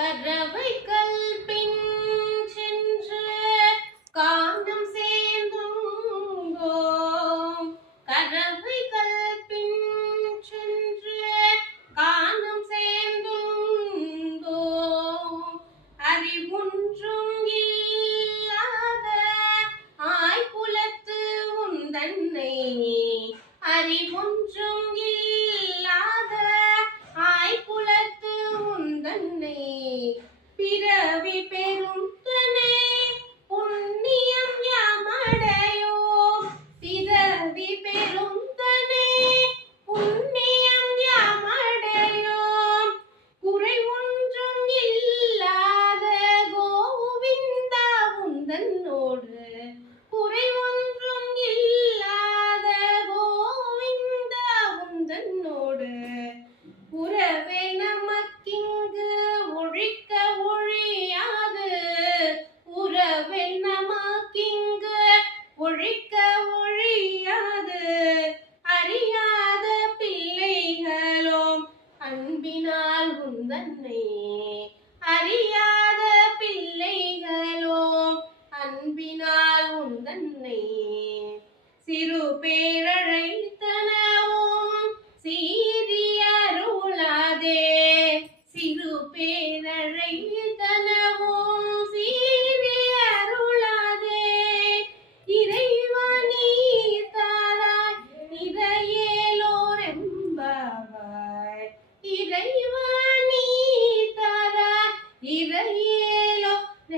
பறவைகள் பின் சென்று கானம் சேர்ந்தோம். கறவைகள் பின் சென்று கானம் சேர்ந்தோம். அறிவொன்றும் இல்லாத ஆய்குலத்து உந்தன்னை, அறிவொன்றும் இல்லாத ஆய்குலத்து உந்தன்னை பிறவி பெரும் தனை புண்ணியம் யாமடையோம். பிறவி பெரும் தனை புண்ணியம் யாமடையோம். குறை ஒன்றும் இல்லாத கோவிந்தா உந்தன்னோடு, குறை ஒன்றும் இல்லாத கோவிந்தா உந்தன்னோடு உறவே நமக்கிங்கு ஒழிக்க ஒழியாது. உறவே நமக்கிங்கு ஒழிக்க ஒழியாது. அறியாத பிள்ளைகளோம் அன்பினால் உந்தன்னை, அறியாத பிள்ளைகளோம் அன்பினால் உந்தன்னை. சிறு பேரழைத்தனவும் சீரியருளாதே, சிறு பேரழைத்தனவும் சீரியருளாதே. இறைவனி தாராய் இறையேலோரெம்பாவாய், இறைவனி தாராய் இறையேலோரெம்பாவாய்.